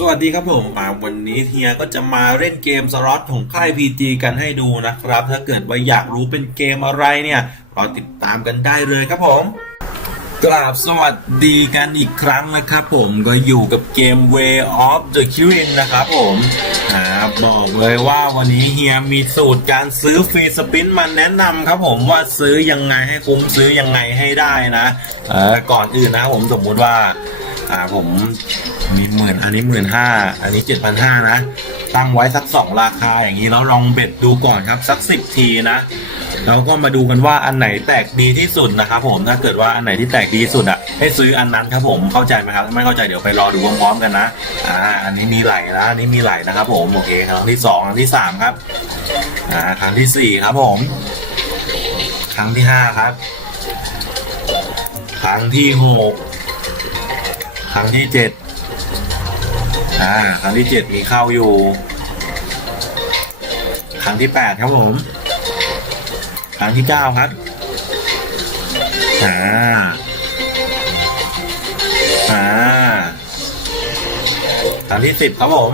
สวัสดีครับผมอ่าวันนี้เฮียก็จะมาเล่นเกมสล็อตของค่าย PG กันให้ดูนะครับ ถ้าเกิดว่าอยากรู้เป็นเกมอะไรเนี่ยรอติดตามกันได้เลยครับผม กราบสวัสดีกันอีกครั้งนะครับผมก็อยู่กับเกม Way of the Queen นะครับผมอ่าบอกเลยว่าวันนี้เฮียมีสูตรการซื้อฟรีสปินมาแนะนำครับผมว่าซื้อยังไงให้คุ้มซื้อยังไงให้ได้นะเออก่อนอื่นนะผมสมมุติว่าอ่าผม มีหมื่นอันนี้หมื่นห้าอันนี้เจ็ดพันห้านะ ตั้งไว้สักสองราคาอย่างนี้แล้วลองเบ็ดดูก่อนครับสักสิบทีนะแล้วก็มาดูกันว่าอันไหนแตกดีที่สุดนะครับผมถ้าเกิดว่าอันไหนที่แตกดีที่สุดอะให้ซื้ออันนั้นครับผมเข้าใจไหมครับถ้าไม่เข้าใจเดี๋ยวไปรอดูพร้อมๆกันนะอ่าอันนี้มีไหลนะอันนี้มีไหลนะครับผมโอเคครั้งที่สองครั้งที่สามครับอ่าครั้งที่สี่ครับผม ครั้งที่ห้าครับ ครั้งที่หกครั้งที่เจ็ด อ่าครั้งที่เจ็ดมีเข้าอยู่ ครั้งที่แปดครับผม ครั้งที่เก้าครับอ่าอ่าครั้งที่สิบครับผม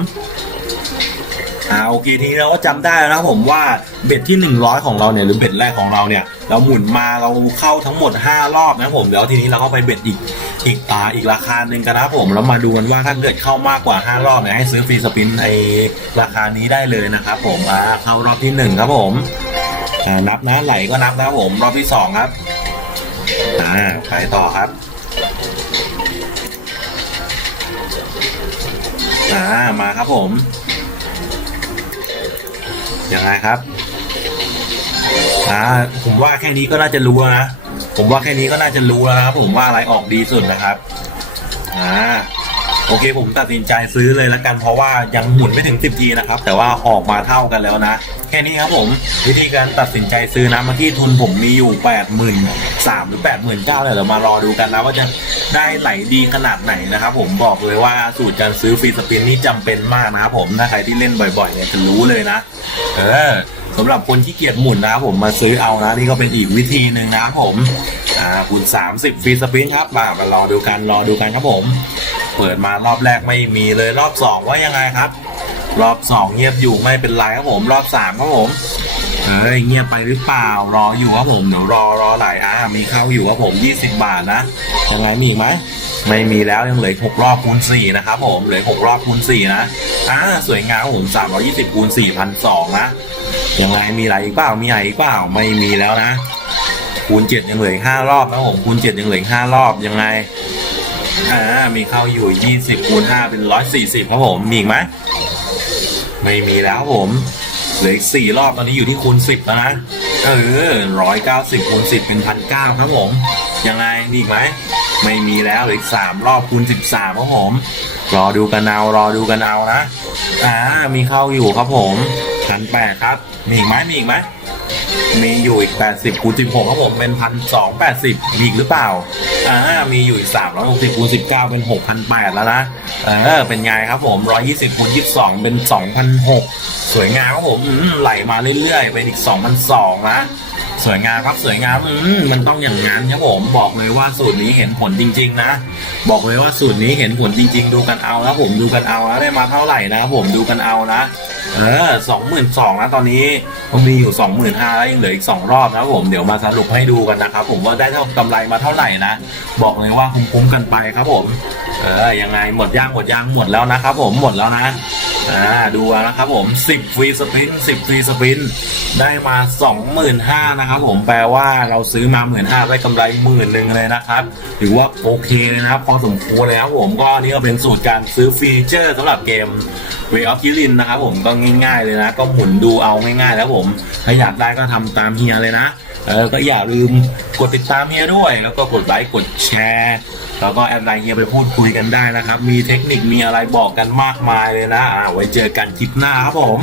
อ่าโอเคทีนี้เราก็จำได้แล้วนะผมว่าเบ็ดที่ 100 ของเราเนี่ยหรือเบ็ดแรกของเราเนี่ย เราหมุนมาเราเข้าทั้งหมด 5 รอบนะผมเดี๋ยวทีนี้เราก็ไปเบ็ดอีก อีกตาอีกราคาหนึ่งกันนะครับผมแล้วมาดูกันว่าถ้าเกิดเข้ามากกว่า 5 รอบเนี่ยให้ซื้อฟรีสปินในราคานี้ได้เลยนะครับผมอ่าเข้ารอบที่ 1 ครับผมอ่านับนะไหลก็นับนะครับผมรอบที่ 2 ครับอ่าไปต่อครับอ่ามาครับผมยังไงครับอ่าผมว่าแค่นี้ก็น่าจะรู้แล้วนะ ผมว่าแค่นี้ก็น่าจะรู้แล้วนะครับ ผมว่าอะไรออกดีสุดนะครับ อ่า โอเค ผมตัดสินใจซื้อเลยแล้วกันเพราะว่ายังหมุนไม่ถึง 10 ทีนะครับ แต่ว่าออกมาเท่ากันแล้วนะ แค่นี้ครับผมวิธีการตัดสินใจซื้อนะเมื่อกี้ทุนผมมีอยู่ 8 3 0 0 0หรือ 8 9 0 0 0เนี่ยเดี๋ยวมารอดูกันนะว่าจะได้ไหลดีขนาดไหนนะครับ ผมบอกเลยว่าสูตรการซื้อฟรีสปินนี่จำเป็นมากนะครับผมถ้าใครที่เล่นบ่อยๆเนี่ยจะรู้เลยนะ เออ สำหรับคนที่เกียจหมุนนะผมมาซื้อเอานะนี่ก็เป็นอีกวิธีหนึ่งนะผมอ่าคูณ30ฟรีสปินครับมามารอดูกันรอดูกันครับผม เปิดมารอบแรกไม่มีเลยรอบสองว่ายังไงครับ รอบสองเงียบอยู่ไม่เป็นไรครับผมรอบสามครับผมเฮ้ยเงียบไปหรือเปล่ารออยู่ครับผมเดี๋ยวรอรอหลายอ่ามีเข้าอยู่ครับผม 20 บาทนะยังไงมีอีกไหม ไม่มีแล้วยังเหลือหกรอบคูณสี่นะครับผมเหลือหกรอบคูณสี่นะอ่าสวยงามครับผม320คูณ4 0 0นะยังไงมีอะไรอีกเปล่ามีอะไรอีกเปล่าไม่มีแล้วนะ คูณเจ็ดยังเหลือห้ารอบนะผมคูณเจ็ดยังเหลือห้ารอบยังไงอ่ามีเข้าอยู่20คูณ5เป็น140ครับผมมีอีกไหมไม่มีแล้วผมเหลืออีก4รอบตอนนี้อยู่ที่คูณ10แล้วนะเออ190คูณ10เป็น1,900ครับผมยังไงมีอีกไหม ไม่มีแล้วอีก3รอบคูณ13ครับผม รอดูกันเอารอดูกันเอานะอ่ามีเข้าอยู่ครับผมพันแปดครับ มีอีกไหมมีอีกไหมมีอยู่อีก 80คูณ16ครับผมเป็น1,280มีอีกหรือเปล่าอ่ามีอยู่อีก360คูณ19 เป็น 6,800 แล้วนะเออเป็นไงครับผม 120คูณ22 เป็น 2,600 สวยงามครับผมอืมไหลมาเรื่อยๆ เป็นอีก 2,200นะ สวยงามครับสวยงามอืมมันต้องอย่างนั้นครับผมบอกเลยว่าสูตรนี้เห็นผลจริง ๆ นะ บอกเลยว่าสูตรนี้เห็นผลจริง ๆ ดูกันเอานะผมดูกันเอานะได้มาเท่าไหร่นะครับผมดูกันเอานะ เออสองหมื่นสองนะตอนนี้ผมมีอยู่สองหมื่นห้าแล้วยังเหลืออีกสองรอบนะครับผมเดี๋ยวมาสรุปให้ดูกันนะครับผมว่าได้เท่ากำไรมาเท่าไหร่นะบอกเลยว่าคุ้มๆกันไปครับผม เออยังไงหมดย่างหมดย่างหมดแล้วนะครับผมหมดแล้วนะ อ่าดูนะครับผม 10ฟรีสปิน10ฟรีสปินได้มา 25,000นะครับผมแปลว่าเราซื้อมา 15,000ได้กำไรหมื่นหนึ่งเลยนะครับถือว่าโอเคเลยนะครับพอสมควรเลยครับผมก็นี่ก็เป็นสูตรการซื้อฟีเจอร์สำหรับเกม Way of Killing นะครับผมก็ง่ายๆเลยนะ ก็หมุนดูเอาง่ายๆแล้วผมถ้าอยากได้ก็ทำตามเฮียเลยนะ เออก็อย่าลืมกดติดตามเฮียด้วย แล้วก็กดไลค์กดแชร์แล้วก็แอดไลน์เฮียไปพูดคุยกันได้นะครับ มีเทคนิคมีอะไรบอกกันมากมายเลยนะอ่าไว้เจอกันคลิปหน้าครับผม